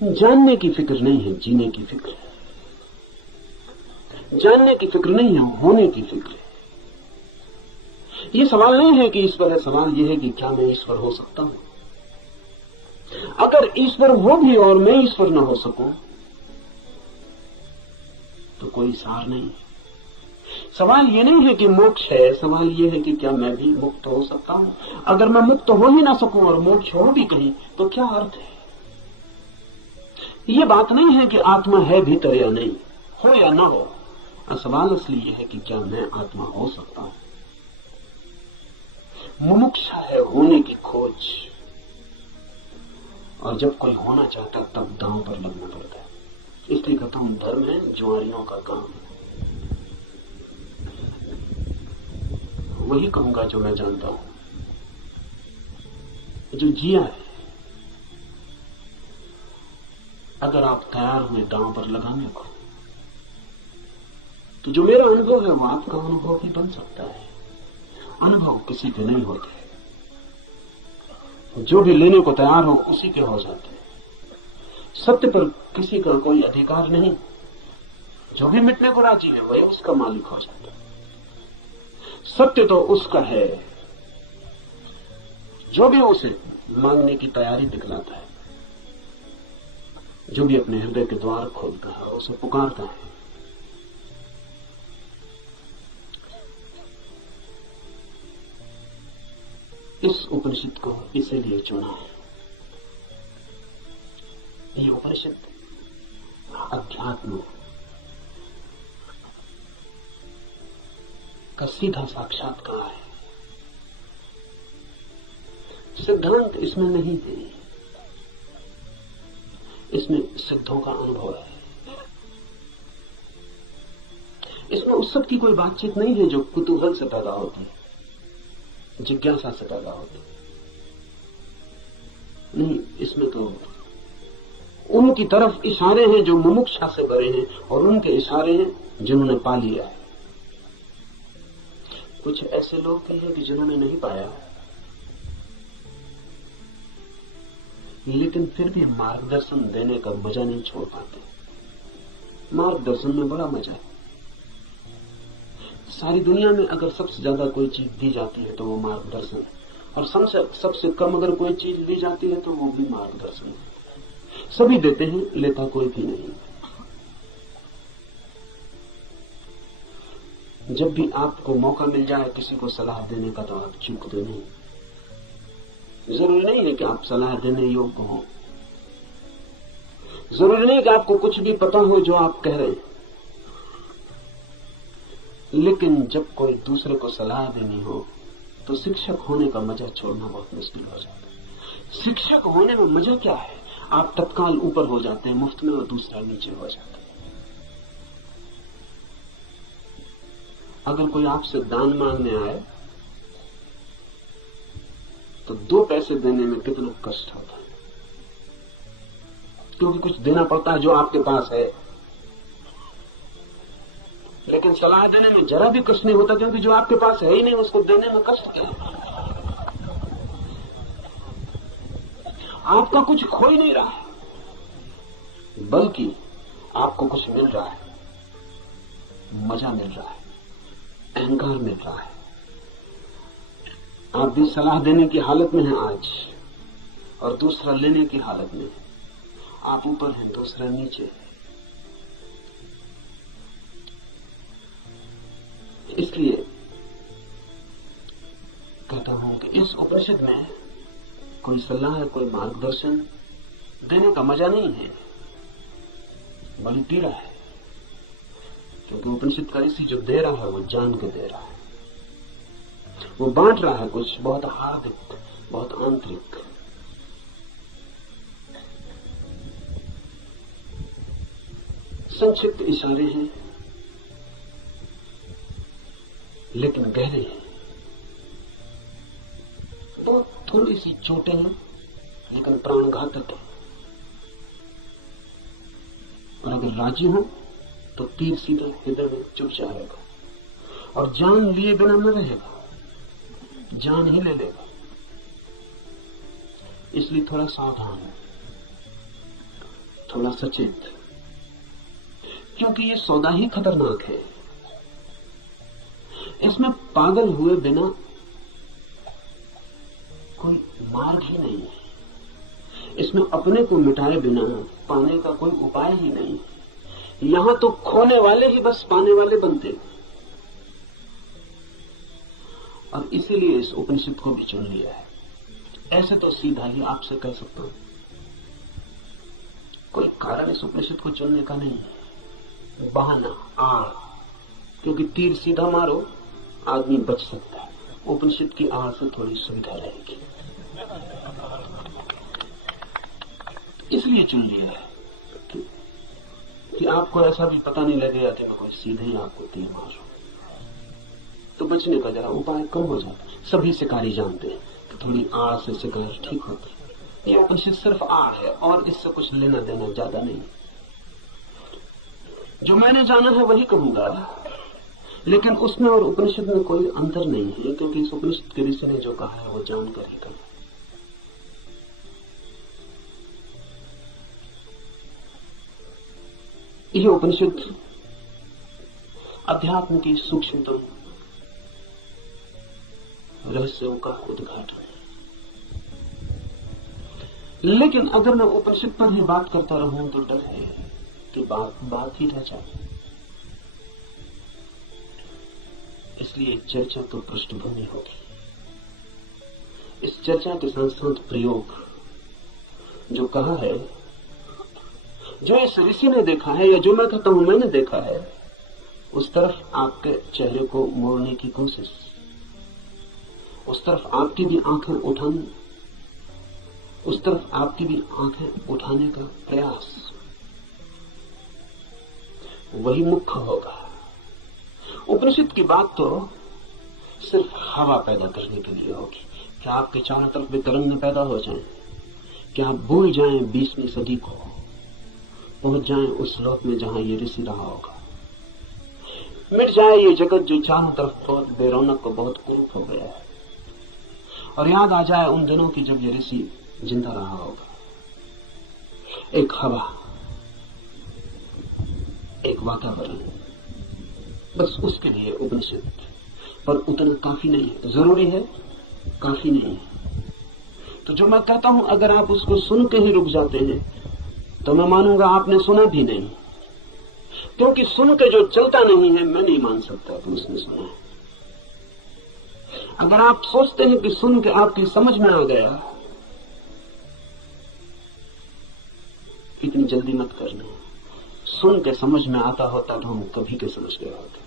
जानने की फिक्र नहीं है, जीने की फिक्र है। जानने की फिक्र नहीं है, होने की फिक्र है। ये सवाल नहीं है कि ईश्वर है, सवाल यह है कि क्या मैं ईश्वर हो सकता हूं। अगर ईश्वर हो भी और मैं ईश्वर न हो सकूं तो कोई सार नहीं। सवाल ये नहीं है कि मोक्ष है, सवाल ये है कि क्या मैं भी मुक्त हो सकता हूं। अगर मैं मुक्त हो ही ना सकूं और मोक्ष हो भी कहीं तो क्या अर्थ है। ये बात नहीं है कि आत्मा है भीतर या नहीं, हो या ना हो। सवाल असली ये है कि क्या मैं आत्मा हो सकता हूं। मुमुक्षा है होने की खोज, और जब कोई होना चाहता तब दांव पर लगना पड़ता है। इसलिए कहता हूं धर्म है जुआरियों का काम। वही कहूंगा जो मैं जानता हूं, जो जिया है। अगर आप तैयार हुए दांव पर लगाने को, तो जो मेरा अनुभव है वो आपका अनुभव भी बन सकता है। अनुभव किसी के नहीं होते, जो भी लेने को तैयार हो उसी के हो जाते हैं। सत्य पर किसी का कोई अधिकार नहीं, जो भी मिटने को राजी है वही उसका मालिक हो जाता है। सत्य तो उसका है जो भी उसे मांगने की तैयारी दिखलाता है, जो भी अपने हृदय के द्वार खोलता है, उसे पुकारता है। इस उपनिषद को इसीलिए चुना है। ये उपनिषद अध्यात्म का सीधा साक्षात्कार है। सिद्धांत इसमें नहीं है, इसमें सिद्धों का अनुभव है। इसमें उस सब की कोई बातचीत नहीं है जो कुतूहल से पैदा होती है, जिज्ञासा से पैदा होती है। नहीं, इसमें तो उनकी तरफ इशारे हैं जो मुमुक्षा से भरे हैं, और उनके इशारे हैं जिन्होंने पा लिया है। कुछ ऐसे लोग भी हैं कि जिन्होंने नहीं पाया, लेकिन फिर भी मार्गदर्शन देने का मजा नहीं छोड़ पाते। मार्गदर्शन में बड़ा मजा है। सारी दुनिया में अगर सबसे ज्यादा कोई चीज दी जाती है तो वो मार्गदर्शन है, और सबसे कम अगर कोई चीज दी जाती है तो वो भी मार्गदर्शन है। सभी देते हैं, लेता कोई भी नहीं। जब भी आपको मौका मिल जाए किसी को सलाह देने का, तो आप चूकते नहीं। जरूरी नहीं है कि आप सलाह देने योग्य हो, जरूरी नहीं कि आपको कुछ भी पता हो जो आप कह रहे हैं, लेकिन जब कोई दूसरे को सलाह देनी हो तो शिक्षक होने का मजा छोड़ना बहुत मुश्किल हो जाता है। शिक्षक होने में मजा क्या है? आप तत्काल ऊपर हो जाते हैं मुफ्त में, और दूसरा नीचे हो जाता है। अगर कोई आपसे दान मांगने आए तो 2 पैसे देने में कितना कष्ट होता है, क्योंकि कुछ देना पड़ता है जो आपके पास है। लेकिन सलाह देने में जरा भी कष्ट नहीं होता, क्योंकि जो आपके पास है ही नहीं उसको देने में कष्ट क्या है। आपका कुछ खो ही नहीं रहा है, बल्कि आपको कुछ मिल रहा है, मजा मिल रहा है, अहंकार मिल रहा है। आप भी सलाह देने की हालत में हैं आज, और दूसरा लेने की हालत में। आप ऊपर हैं, दूसरा नीचे है। इसलिए कहता हूं कि इस उपनिषद में कोई सलाह, कोई मार्गदर्शन देने का मजा नहीं है, बड़ी पीड़ा है। क्योंकि उपनिषद का इसी जो दे रहा है वो जान के दे रहा है, वो बांट रहा है कुछ बहुत हार्दिक, बहुत आंतरिक। संक्षिप्त इशारे हैं लेकिन गहरे हैं। बहुत थोड़ी सी चोटें हैं लेकिन प्राणघातक है। और अगर राजी हो तो तीर सीधे हृदय में चुभ जाएगा, और जान लिए बिना न रहेगा, जान ही ले लेगा। इसलिए थोड़ा सावधान है। थोड़ा सचेत, क्योंकि ये सौदा ही खतरनाक है। इसमें पागल हुए बिना कोई मार्ग ही नहीं है। इसमें अपने को मिटाए बिना पाने का कोई उपाय ही नहीं। यहां तो खोने वाले ही बस पाने वाले बनते हैं। और इसीलिए इस उपनिषद को भी चुन लिया है। ऐसे तो सीधा ही आपसे कह सकता हूं, कोई कारण इस उपनिषद को चुनने का नहीं है। बहाना, आड़, क्योंकि तीर सीधा मारो आदमी बच सकता है, उपनिषद की आड़ से थोड़ी सुविधा रहेगी, इसलिए चुन लिया है कि आपको ऐसा भी पता नहीं लगेगा कि मैं कोई सीधे ही आपको तीर मारूं, तो बचने का जरा उपाय कम हो जाता। सभी शिकारी जानते हैं कि थोड़ी आड़ से शिकार ठीक होती है। ये उपनिषद सिर्फ आड़ है और इससे कुछ लेना देना ज्यादा नहीं। जो मैंने जाना है वही कहूंगा, लेकिन उसमें और उपनिषद में कोई अंतर नहीं है, क्योंकि इस उपनिषद के ऋषि ने जो कहा है वो जानकर ही कहा। यह उपनिषद अध्यात्म की सूक्ष्मतम रहस्यों का उद्घाटन है। लेकिन अगर मैं उपनिषद पर ही बात करता रहूं तो डर है कि बात ही रह जाए। इसलिए चर्चा तो पृष्ठभूमि होगी। इस चर्चा के साथ साथ प्रयोग जो कहा है, जो इस ऋषि ने देखा है या जो मैं कहता हूं मैंने देखा है, उस तरफ आपके चेहरे को मोड़ने की कोशिश, उस तरफ आपकी भी आंखें उठाने, उस तरफ आपकी भी आंखें उठाने का प्रयास, वही मुख्य होगा। उपनिषद की बात तो सिर्फ हवा पैदा करने के लिए होगी कि आपके चारों तरफ भी तरंगें पैदा हो जाएं, कि आप भूल जाएं 20वीं सदी को, पहुंच जाएं उस लोक में जहां ये ऋषि रहा होगा, मिट जाए ये जगत जो चारों तरफ बहुत बेरौनक को बहुत कुरूप हो गया है, और याद आ जाए उन दिनों की जब ये ऋषि जिंदा रहा होगा। एक हवा, एक वातावरण, बस उसके लिए उपनिषद। पर उतना काफी नहीं है, जरूरी है, काफी नहीं है। तो जो मैं कहता हूं अगर आप उसको सुन के ही रुक जाते हैं तो मैं मानूंगा आपने सुना भी नहीं, क्योंकि सुन के जो चलता नहीं है मैं नहीं मान सकता कि उसने सुना है। अगर आप सोचते हैं कि सुन के आपकी समझ में आ गया, इतनी जल्दी मत करना। सुन के समझ में आता होता तो हम कभी के समझ गए होते।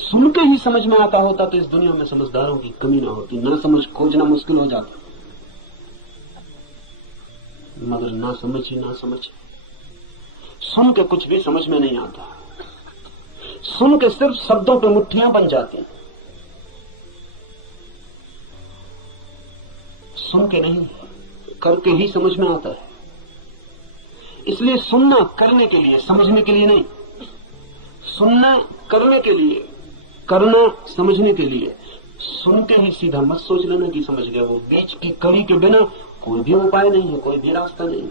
सुन के ही समझ में आता होता तो इस दुनिया में समझदारों की कमी ना होती, ना समझ खोजना मुश्किल हो जाता। मगर ना समझ ही ना समझ, सुन के कुछ भी समझ में नहीं आता। सुन के सिर्फ शब्दों पे मुट्ठियां बन जाती, सुन के नहीं करके ही समझ में आता है। इसलिए सुनना करने के लिए, समझने के लिए नहीं। सुनना करने के लिए, करना समझने के लिए। सुन के ही सीधा मत सोच लेना कि समझ गया। वो बीच की कड़ी के बिना कोई भी उपाय नहीं है, कोई भी रास्ता नहीं है।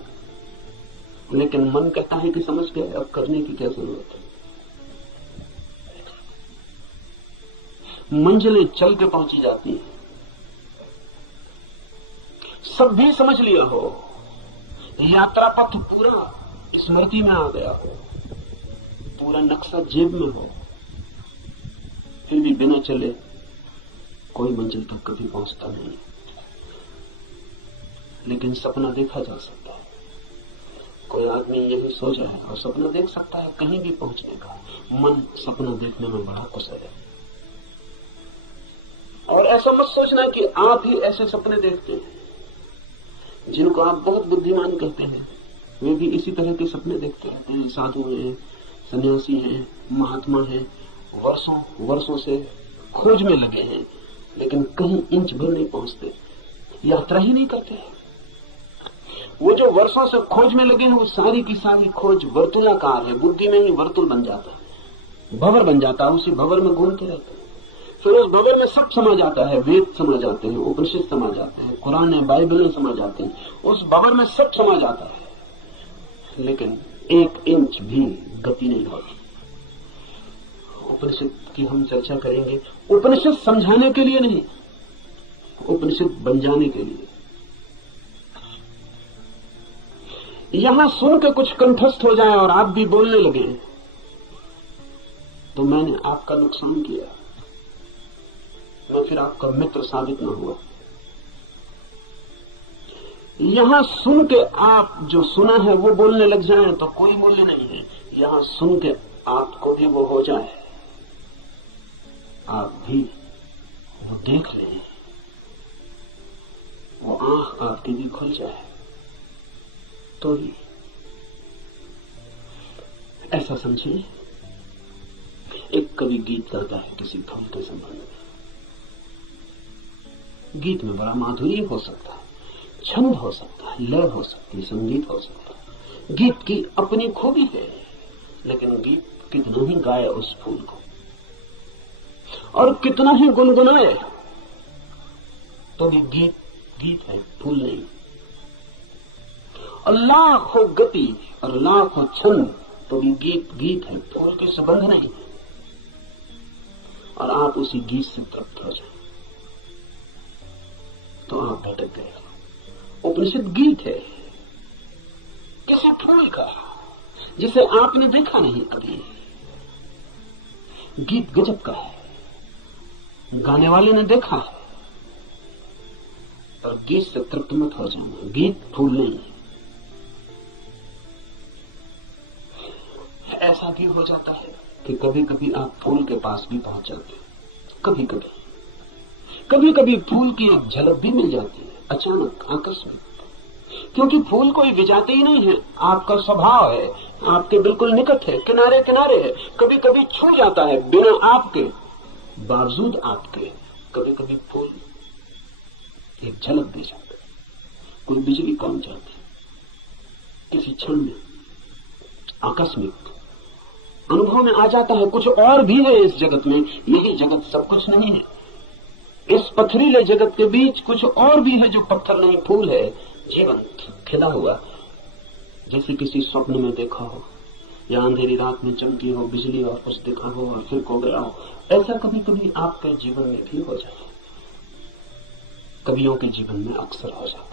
लेकिन मन कहता है कि समझ गए, अब करने की क्या जरूरत है। मंजिलें चल के पहुंची जाती हैं। सब भी समझ लिया हो, यात्रा पथ पूरा स्मृति में आ गया हो, पूरा नक्शा जेब में हो, फिर भी बिना चले कोई मंजिल तक कभी पहुंचता नहीं। लेकिन सपना देखा जा सकता है। कोई आदमी यही सोच रहा है और सपना देख सकता है कहीं भी पहुंचने का। मन सपना देखने में बड़ा कुशल है। और ऐसा मत सोचना कि आप ही ऐसे सपने देखते हैं। जिनको आप बहुत बुद्धिमान कहते हैं वे भी इसी तरह के सपने देखते रहते हैं। साधु हैं, सन्यासी हैं, महात्मा हैं, वर्षों से खोज में लगे हैं, लेकिन कहीं इंच भर नहीं पहुंचते, यात्रा ही नहीं करते। वो जो वर्षों से खोज में लगे हैं वो सारी की सारी खोज वर्तुलाकार है। बुद्धि में ही वर्तुल बन जाता है, भंवर बन जाता है, उसी भंवर में घूमते रहते हैं। फिर उस भंवर में सब समा जाता है, वेद समा जाते हैं, उपनिषद समा जाते हैं, कुरान है, बाइबल समा जाते हैं, उस भंवर में सब समा जाता है, लेकिन 1 इंच भी गति नहीं होती। उपनिषद की हम चर्चा करेंगे, उपनिषद समझाने के लिए नहीं, उपनिषद बन जाने के लिए। यहां सुन के कुछ कंठस्थ हो जाए और आप भी बोलने लगे तो मैंने आपका नुकसान किया, मैं फिर आपका मित्र साबित न हुआ। यहां सुन के आप जो सुना है वो बोलने लग जाएं तो कोई मूल्य नहीं है। यहां सुन के आपको भी वो हो जाए, आप भी वो देख लें, वो आंख आपकी भी खुल जाए तो ही। ऐसा समझिए, एक कवि गीत गाता है किसी फूल के संबंध में। गीत में बड़ा माधुर्य हो सकता है, छंद हो सकता है, लय हो सकती है, संगीत हो सकता है, गीत की अपनी खूबी है। लेकिन गीत कितना ही गाए उस फूल को और कितना ही गुनगुनाए तो भी गीत गीत है, फूल नहीं। और लाखों गति और लाखों छंद तो भी गीत गीत है, फूल के संबंध नहीं। और आप उसी गीत से तृप्त हो जाए तो आप भटक गए। उपनिषद गीत है किसी फूल का जिसे आपने देखा नहीं कभी। गीत गजब का है, गाने वाले ने देखा है, और गीत से तृप्त मत हो जाना, गीत फूल नहीं। ऐसा भी हो जाता है कि कभी कभी आप फूल के पास भी पहुंच जाते हैं, कभी कभी फूल की एक झलक भी मिल जाती है, अचानक, आकस्मिक, क्योंकि फूल कोई विजाते ही नहीं है, आपका स्वभाव है, आपके बिल्कुल निकट है, किनारे किनारे है। कभी कभी छू जाता है बिना आपके, बावजूद आपके। कभी कभी फूल एक झलक दे जाता है, कोई बिजली कौन जाती है, किसी क्षण में आकस्मिक अनुभव में आ जाता है। कुछ और भी है इस जगत में, यही जगत सब कुछ नहीं है। इस पथरीले जगत के बीच कुछ और भी है जो पत्थर नहीं, फूल है, जीवंत खिला हुआ, जैसे किसी स्वप्न में देखा हो या अंधेरी रात में चमकी हो बिजली और कुछ देखा हो और फिर खो गया हो। ऐसा कभी कभी आपके जीवन में भी हो जाए, कवियों के जीवन में अक्सर हो जाए।